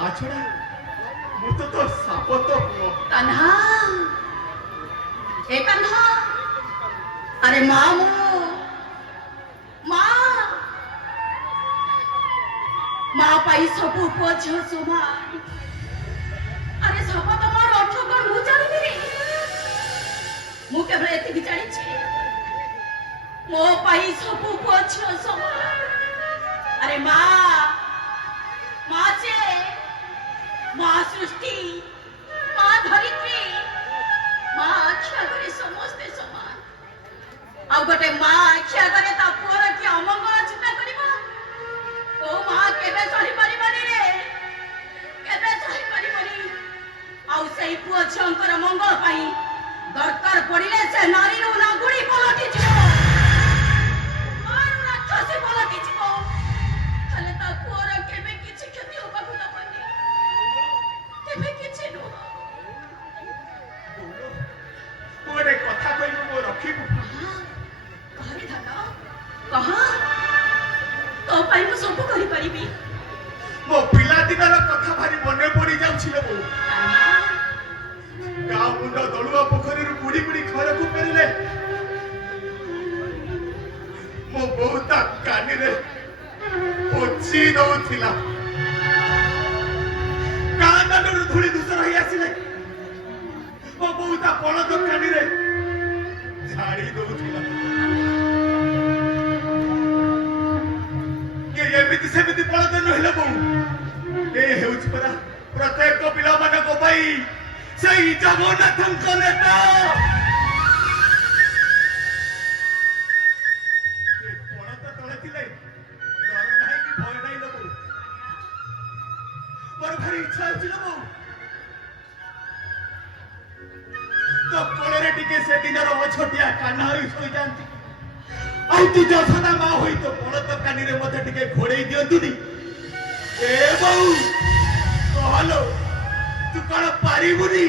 ଛଡ଼ା ମୁଁ ତ ସାପ ତ ପୁଅ। कान्हा ए कान्हा अरे मामू माँ पाई सबू पुओ झील समान अरे सब तमार अर्थ कौन मु जानी मु केवल एतिक जानी मो पाई सबू पुओ झील समान अरे माँ जे माँ सृष्टि माँ धरित्री माँ आख्या करे समस्ते समान आ गोटे माँ आख्या करे ता पुअर कि अमंगल चिंता करिबा ओ माँ केबे चढ़ी परिबानी रे केबे चढ़ी परिबानी आउ सेई पुओ झंकर मंगल पाई दरकार पड़िले से नारी रो ना गुड़ी पलटि जिवो मारू राक्षसी पलटि जिवो खाले ता पुअर केबे किछि क्षति होबाकु दबनी केबे किछि नो ଗୋଟେ କଥା କହିବୁ ମୋ ରଖିବୁ कहरे थाका कहा तो पाई मु सब करि परिबी ମୋ ପିଲାଦିନର କଥା ଭାରି ମନେ ପଡି ଯାଉଛି ଲୋ ବୋଉ। ଗାଁ ମୁଣ୍ଡ ଦଳୁଆ ପୋଖରୀରୁ ବୁଡି ବୁଡି ଘରକୁ ଫେରିଲେ ମୋ ବୋଉ ତା କାନିରେ ପୋଛି ଦଉଥିଲା। ଗାଁ ଦାଣ୍ଡରୁ ଧୂଳି ଧୂସର ହେଇ ଆସିଲେ ମୋ ବୋଉ ତା ବଳଦ କାନିରେ ଝାଡ଼ି ଦଉଥିଲା। ଏମିତି ସେମିତି ବଳଦ ନହେଲେ ବୋଉ ଏ ହେଉଛି ପରା ପ୍ରତ୍ୟେକ ପିଲାମାନଙ୍କ ପାଇଁ ସେଇ ଜଗନ୍ନାଥଙ୍କ ନେତା। ବଳଦ ତଳେ ଥିଲେ ଡର ନାହିଁ କି ଭୟ ନାହିଁ ଲୋ ବୋଉ। ମୋର ଭାରି ଇଚ୍ଛା ହେଉଛି ଲୋ ବୋଉ ତୋ କୋଳରେ ଟିକେ ସେଦିନର ଅଛଟିଆ କାହ୍ନା ହୋଇ ଶୋଇଯାଆନ୍ତି ଆଉ ତୁ ଯଶୋଦା ମା ହୋଇ ତୋ ବଳଦ କାନିରେ ମତେ ଟିକେ ଘୋଡେଇ ଦିଅନ୍ତୁନି। ଏ ବୋଉ କହଲୋ ତୁ କଣ ପାରିବୁନି?